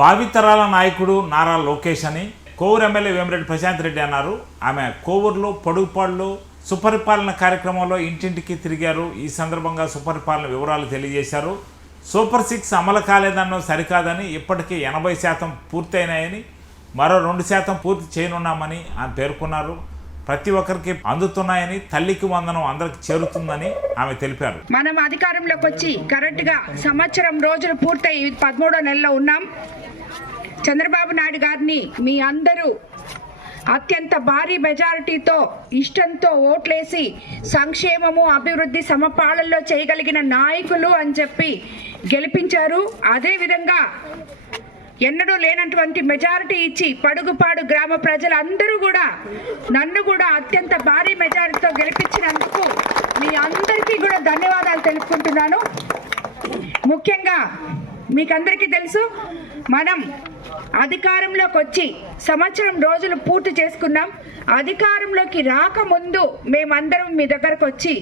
భావితరాల నాయకుడు నారా లోకేష్ అని కోవూరు ఎమ్మెల్యే వేమిరెడ్డి ప్రశాంత్ రెడ్డి అన్నారు. ఆమె కోవూరులో పొడుగుపాడులో సుపరిపాలన కార్యక్రమంలో ఇంటింటికి తిరిగారు. ఈ సందర్భంగా సుపరిపాలన వివరాలు తెలియజేశారు. సూపర్ 6 అమలు కాలేదన్నో సరికాదని, ఇప్పటికీ 80% పూర్తయినాయని, మరో 2% పూర్తి చేయనున్నామని ఆమె పేర్కొన్నారు. ప్రతి ఒక్కరికి అందుతున్నాయని, తల్లికి వందనం అందరికి చేరుతుందని ఆమె తెలిపారు. మనం అధికారంలోకి వచ్చి కరెక్ట్గా సంవత్సరం రోజులు పూర్తయి 13వ నెలలో ఉన్నాం. చంద్రబాబు నాయుడు గారిని మీ అందరూ అత్యంత భారీ మెజారిటీతో ఇష్టంతో ఓట్లేసి సంక్షేమము అభివృద్ధి సమపాలనలో చేయగలిగిన నాయకులు అని చెప్పి గెలిపించారు. అదేవిధంగా ఎన్నడూ లేనటువంటి మెజారిటీ ఇచ్చి పడుగుపాడు గ్రామ ప్రజలందరూ కూడా నన్ను కూడా అత్యంత భారీ మెజారిటీతో గెలిపించినందుకు మీ అందరికీ కూడా ధన్యవాదాలు తెలుపుకుంటున్నాను. ముఖ్యంగా మీకందరికీ తెలుసు, మనం అధికారంలోకి వచ్చి సంవత్సరం రోజులు పూర్తి చేసుకున్నాం. అధికారంలోకి రాకముందు మేమందరం మీ దగ్గరకు వచ్చి,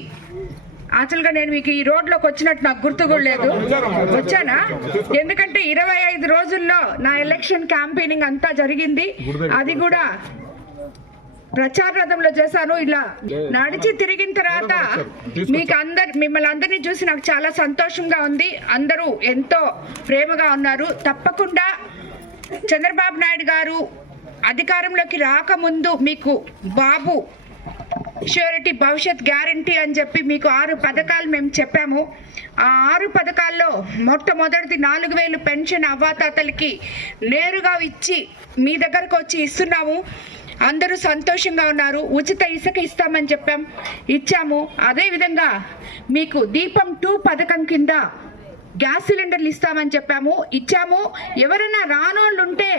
యాక్చువల్గా నేను మీకు ఈ రోడ్లోకి వచ్చినట్టు నాకు గుర్తు కూడా లేదు, వచ్చానా? ఎందుకంటే 25 రోజుల్లో నా ఎలక్షన్ క్యాంపెయినింగ్ అంతా జరిగింది. అది కూడా ప్రచార రథంలో చేశాను. ఇలా నడిచి తిరిగిన తర్వాత మిమ్మల్ని అందరినీ చూసి నాకు చాలా సంతోషంగా ఉంది. అందరూ ఎంతో ప్రేమగా ఉన్నారు. తప్పకుండా చంద్రబాబు నాయుడు గారు అధికారంలోకి రాకముందు మీకు బాబు ష్యూరిటీ భవిష్యత్ గ్యారంటీ అని చెప్పి మీకు 6 పథకాలు మేము చెప్పాము. ఆ 6 పథకాల్లో మొట్టమొదటిది 4000 పెన్షన్ అవ్వాతాతలకి నేరుగా ఇచ్చి మీ దగ్గరకు వచ్చి ఇస్తున్నాము. అందరూ సంతోషంగా ఉన్నారు. ఉచిత ఇసుక ఇస్తామని చెప్పాం, ఇచ్చాము. అదేవిధంగా మీకు దీపం 2 పథకం కింద గ్యాస్ సిలిండర్లు ఇస్తామని చెప్పాము, ఇచ్చాము. ఎవరైనా రానోళ్ళు ఉంటే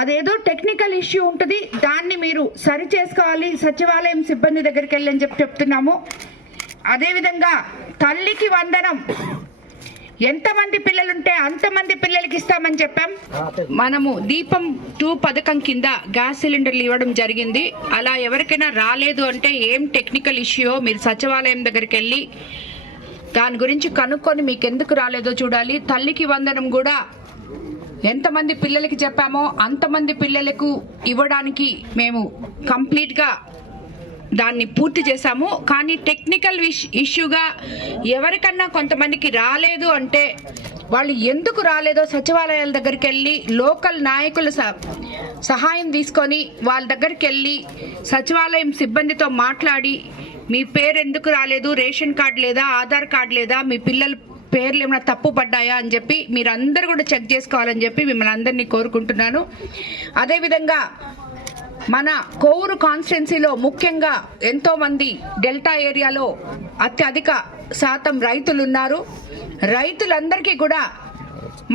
అదేదో టెక్నికల్ ఇష్యూ ఉంటుంది, దాన్ని మీరు సరి చేసుకోవాలి, సచివాలయం సిబ్బంది దగ్గరికి వెళ్ళని చెప్తున్నాము. అదేవిధంగా తల్లికి వందనం, ఎంతమంది పిల్లలుంటే అంతమంది పిల్లలకి ఇస్తామని చెప్పాం. మనము దీపం 2 పథకం కింద గ్యాస్ సిలిండర్లు ఇవ్వడం జరిగింది. అలా ఎవరికైనా రాలేదు అంటే ఏం టెక్నికల్ ఇష్యూ, మీరు సచివాలయం దగ్గరికి వెళ్ళి దాని గురించి కనుక్కొని మీకు ఎందుకు రాలేదో చూడాలి. తల్లికి వందనం కూడా ఎంతమంది పిల్లలకి చెప్పామో అంతమంది పిల్లలకు ఇవ్వడానికి మేము కంప్లీట్గా దాన్ని పూర్తి చేశాము. కానీ టెక్నికల్ ఇష్యూగా ఎవరికన్నా కొంతమందికి రాలేదు అంటే వాళ్ళు ఎందుకు రాలేదో సచివాలయాల దగ్గరికి వెళ్ళి లోకల్ నాయకుల సహాయం తీసుకొని వాళ్ళ దగ్గరికి వెళ్ళి సచివాలయం సిబ్బందితో మాట్లాడి, మీ పేరు ఎందుకు రాలేదు, రేషన్ కార్డు లేదా, ఆధార్ కార్డు లేదా, మీ పిల్లల పేర్లు ఏమైనా తప్పు పడ్డాయా అని చెప్పి మీరందరూ కూడా చెక్ చేసుకోవాలని చెప్పి మిమ్మల్ని అందరినీ కోరుకుంటున్నాను. అదేవిధంగా మన కోవూరు కాన్స్టిట్యున్సీలో ముఖ్యంగా ఎంతోమంది డెల్టా ఏరియాలో అత్యధిక శాతం రైతులు ఉన్నారు. రైతులందరికీ కూడా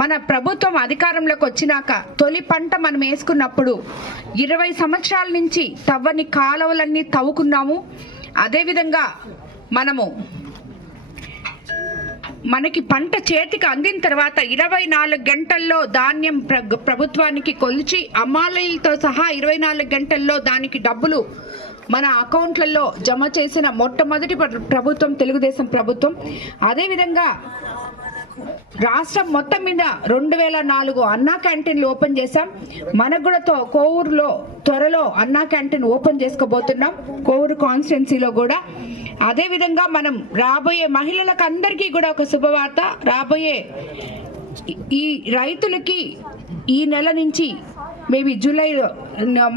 మన ప్రభుత్వం అధికారంలోకి వచ్చినాక తొలి పంట మనం వేసుకున్నప్పుడు 20 సంవత్సరాల నుంచి తవ్వని కాలువలన్నీ తవ్వుకున్నాము. అదేవిధంగా మనకి పంట చేతికి అందిన తర్వాత 24 గంటల్లో ధాన్యం ప్రభుత్వానికి కొలిచి అమ్మాయిలతో సహా 24 గంటల్లో దానికి డబ్బులు మన అకౌంట్లలో జమ చేసిన మొట్టమొదటి ప్రభుత్వం తెలుగుదేశం ప్రభుత్వం. అదేవిధంగా రాష్ట్రం మొత్తం మీద 2004 అన్నా క్యాంటీన్లు ఓపెన్ చేశాం. మనకు కూడా కోవూరులో త్వరలో అన్నా క్యాంటీన్ ఓపెన్ చేసుకోబోతున్నాం, కోవూరు కాన్స్టిట్యున్సీలో కూడా. అదేవిధంగా మనం రాబోయే మహిళలకు అందరికీ కూడా ఒక శుభవార్త, రాబోయే ఈ రైతులకి ఈ నెల నుంచి మేబీ జూలై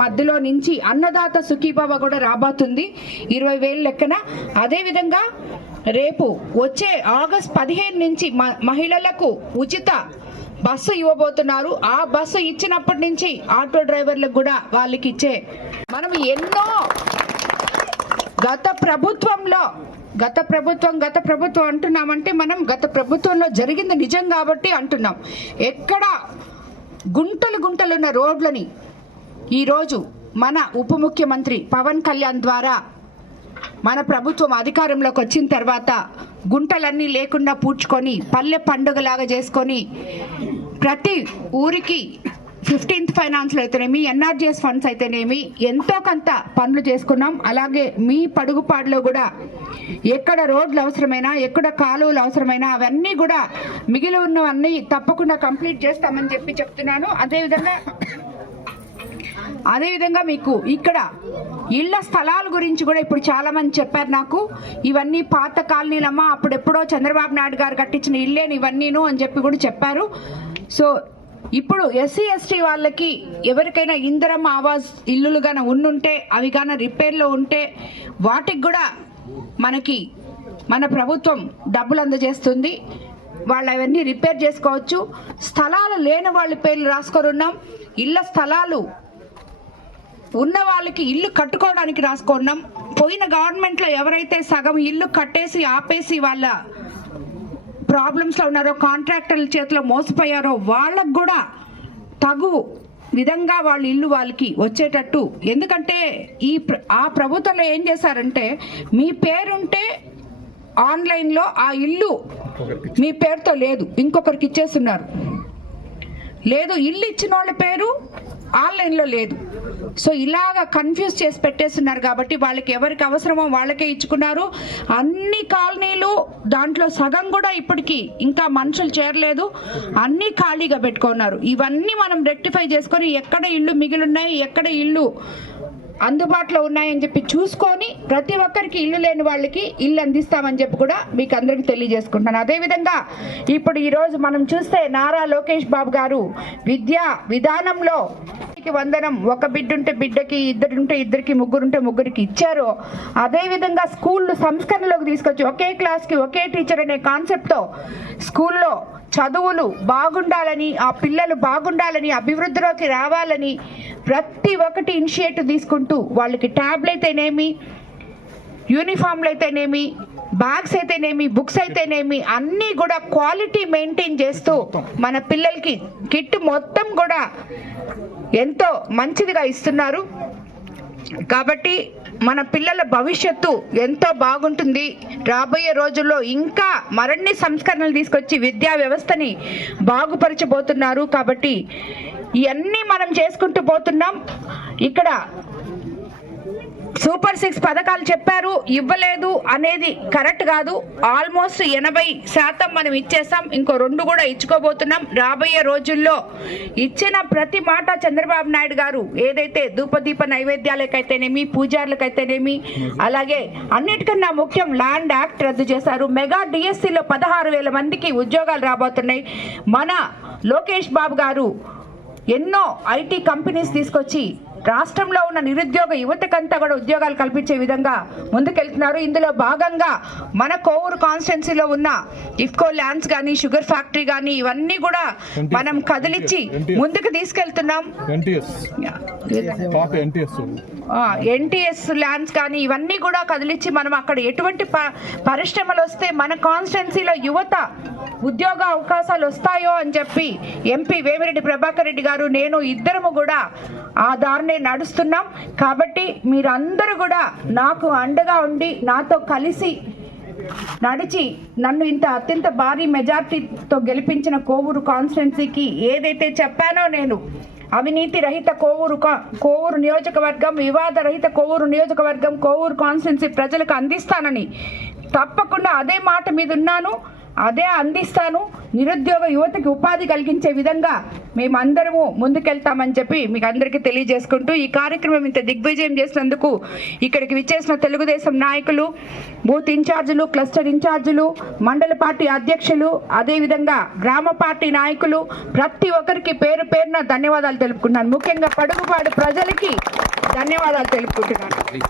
మధ్యలో నుంచి అన్నదాత సుఖీభావ కూడా రాబోతుంది 20,000 లెక్కన. అదేవిధంగా రేపు వచ్చే ఆగస్ట్ 15 నుంచి మహిళలకు ఉచిత బస్సు ఇవ్వబోతున్నారు. ఆ బస్సు ఇచ్చినప్పటి నుంచి ఆటో డ్రైవర్లకు కూడా వాళ్ళకి ఇచ్చే మనం ఎన్నో గత ప్రభుత్వం అంటున్నామంటే మనం గత ప్రభుత్వంలో జరిగింది నిజం కాబట్టి అంటున్నాం. ఎక్కడ గుంటలున్న రోడ్లని ఈరోజు మన ఉప ముఖ్యమంత్రి పవన్ కళ్యాణ్ ద్వారా మన ప్రభుత్వం అధికారంలోకి వచ్చిన తర్వాత గుంటలన్నీ లేకుండా పూడ్చుకొని పల్లె పండుగలాగా చేసుకొని ప్రతి ఊరికి 15th ఫైనాన్స్లో అయితేనేమి, ఎన్ఆర్జీఎస్ ఫండ్స్ అయితేనేమి ఎంతో కొంత పనులు చేసుకున్నాం. అలాగే మీ పడుగుపాడులో కూడా ఎక్కడ రోడ్లు అవసరమైనా, ఎక్కడ కాలువలు అవసరమైనా అవన్నీ కూడా మిగిలి ఉన్నవన్నీ తప్పకుండా కంప్లీట్ చేస్తామని చెప్తున్నాను. అదేవిధంగా మీకు ఇక్కడ ఇళ్ల స్థలాల గురించి కూడా ఇప్పుడు చాలా మంది చెప్పారు నాకు. ఇవన్నీ పాత కాలనీలమ్మా, అప్పుడెప్పుడో చంద్రబాబు నాయుడు గారు కట్టించిన ఇల్లేని ఇవన్నీను అని చెప్పి కూడా చెప్పారు. సో ఇప్పుడు ఎస్సీ ఎస్టీ వాళ్ళకి ఎవరికైనా ఇందిరమ్మ ఆవాస్ ఇల్లులు గాన ఉండుంటే, అవి గాన రిపేర్లో ఉంటే వాటికి కూడా మన ప్రభుత్వం డబ్బులు అందజేస్తుంది. వాళ్ళు అవన్నీ రిపేర్ చేసుకోవచ్చు. స్థలాలు లేని వాళ్ళ పేర్లు రాసుకొని ఉన్నాం. ఇళ్ల స్థలాలు ఉన్న వాళ్ళకి ఇల్లు కట్టుకోవడానికి రాసుకున్నాం. పోయిన గవర్నమెంట్లో ఎవరైతే సగం ఇల్లు కట్టేసి ఆపేసి వాళ్ళ ప్రాబ్లమ్స్లో ఉన్నారో, కాంట్రాక్టర్ల చేతిలో మోసపోయారో వాళ్ళకు కూడా తగు విధంగా వాళ్ళ ఇల్లు వాళ్ళకి వచ్చేటట్టు. ఎందుకంటే ఆ ప్రభుత్వంలో ఏం చేశారంటే, మీ పేరుంటే ఆన్లైన్లో ఆ ఇల్లు మీ పేరుతో లేదు, ఇంకొకరికి ఇచ్చేస్తున్నారు. లేదు, ఇల్లు ఇచ్చిన వాళ్ళ పేరు ఆన్లైన్లో లేదు. సో ఇలాగా కన్ఫ్యూజ్ చేసి పెట్టేస్తున్నారు. కాబట్టి వాళ్ళకి ఎవరికి అవసరమో వాళ్ళకే ఇచ్చుకున్నారు. అన్ని కాలనీలు దాంట్లో సగం కూడా ఇప్పటికీ ఇంకా మనుషులు చేరలేదు, అన్నీ ఖాళీగా పెట్టుకున్నారు. ఇవన్నీ మనం రెక్టిఫై చేసుకొని ఎక్కడ ఇళ్ళు మిగిలిన్నాయి, ఎక్కడ ఇళ్ళు అందుబాటులో ఉన్నాయని చెప్పి చూసుకొని ప్రతి ఒక్కరికి ఇల్లు లేని వాళ్ళకి ఇల్లు అందిస్తామని చెప్పి కూడా మీకు అందరికీ తెలియజేసుకుంటాను. అదేవిధంగా ఇప్పుడు ఈరోజు మనం చూస్తే నారా లోకేష్ బాబు గారు విద్యా విధానంలో వందనం, ఒక బిడ్డ ఉంటే బిడ్డకి, ఇద్దరుంటే ఇద్దరికి, ముగ్గురుంటే ముగ్గురికి ఇచ్చారో, అదేవిధంగా స్కూళ్ళు సంస్కరణలోకి తీసుకొచ్చి ఒకే క్లాస్కి ఒకే టీచర్ అనే కాన్సెప్ట్తో స్కూల్లో చదువులు బాగుండాలని, ఆ పిల్లలు బాగుండాలని, అభివృద్ధిలోకి రావాలని ప్రతి ఒక్కటి ఇనిషియేటివ్ తీసుకుంటూ వాళ్ళకి ట్యాబ్లు అయితేనేమి, యూనిఫామ్లు అయితేనేమి, బ్యాగ్స్ అయితేనేమి, బుక్స్ అయితేనేమి అన్నీ కూడా క్వాలిటీ మెయింటైన్ చేస్తూ మన పిల్లలకి కిట్ మొత్తం కూడా ఎంతో మంచిదిగా ఇస్తున్నారు. కాబట్టి మన పిల్లల భవిష్యత్తు ఎంతో బాగుంటుంది. రాబోయే రోజుల్లో ఇంకా మరిన్ని సంస్కరణలు తీసుకొచ్చి విద్యా వ్యవస్థని బాగుపరచబోతున్నారు. కాబట్టి ఇవన్నీ మనం చేసుకుంటూ పోతున్నాం. ఇక్కడ సూపర్ 6 పథకాలు చెప్పారు, ఇవ్వలేదు అనేది కరెక్ట్ కాదు. ఆల్మోస్ట్ 80% మనం ఇచ్చేస్తాం. ఇంకో 2 కూడా ఇచ్చుకోబోతున్నాం. రాబోయే రోజుల్లో ఇచ్చిన ప్రతి మాట చంద్రబాబు నాయుడు గారు ఏదైతే ధూపదీప నైవేద్యాలకైతేనేమి, పూజార్లకైతేనేమి, అలాగే అన్నిటికన్నా ముఖ్యం ల్యాండ్ యాక్ట్ రద్దు చేశారు. మెగా డిఎస్సిలో 16,000 మందికి ఉద్యోగాలు రాబోతున్నాయి. మన లోకేష్ బాబు గారు ఎన్నో ఐటీ కంపెనీస్ తీసుకొచ్చి రాష్ట్రంలో ఉన్న నిరుద్యోగ యువతకంతా కూడా ఉద్యోగాలు కల్పించే విధంగా ముందుకెళ్తున్నారు. ఇందులో భాగంగా మన కోవూరు కాన్స్టిట్యున్సీలో ఉన్న ఇఫ్కో ల్యాండ్స్ కానీ, షుగర్ ఫ్యాక్టరీ కానీ ఇవన్నీ కూడా మనం కదిలిచ్చి ముందుకు తీసుకెళ్తున్నాం. ఎన్టీఎస్ ల్యాండ్స్ కానీ ఇవన్నీ కూడా కదిలిచ్చి మనం అక్కడ ఎటువంటి పరిశ్రమలు వస్తే మన కాన్స్టిట్యున్సీలో యువత ఉద్యోగ అవకాశాలు వస్తాయో అని చెప్పి ఎంపీ వేమిరెడ్డి ప్రభాకర్ రెడ్డి గారు, నేను ఇద్దరము కూడా ఆ దారినే నడుస్తున్నాం. కాబట్టి మీరందరూ కూడా నాకు అండగా ఉండి నాతో కలిసి నడిచి నన్ను ఇంత అత్యంత భారీ మెజార్టీతో గెలిపించిన కోవూరు కాన్స్టిట్యున్సీకి ఏదైతే చెప్పానో, నేను అవినీతి రహిత కోవూరు నియోజకవర్గం, వివాద రహిత కోవూరు నియోజకవర్గం, కోవూరు కాన్స్టిట్యున్సీ ప్రజలకు అందిస్తానని తప్పకుండా అదే మాట మీద ఉన్నాను, అదే అందిస్తాను. నిరుద్యోగ యువతకి ఉపాధి కలిగించే విధంగా మేమందరము ముందుకెళ్తామని చెప్పి మీకు అందరికీ తెలియజేసుకుంటూ ఈ కార్యక్రమం ఇంత దిగ్విజయం చేసినందుకు ఇక్కడికి విచ్చేసిన తెలుగుదేశం నాయకులు, బూత్ ఇన్ఛార్జీలు, క్లస్టర్ ఇన్ఛార్జీలు, మండల పార్టీ అధ్యక్షులు, అదేవిధంగా గ్రామ పార్టీ నాయకులు ప్రతి ఒక్కరికి పేరు పేరున ధన్యవాదాలు తెలుపుకుంటున్నాను. ముఖ్యంగా పడుగుపాడు ప్రజలకి ధన్యవాదాలు తెలుపుకుంటున్నాను.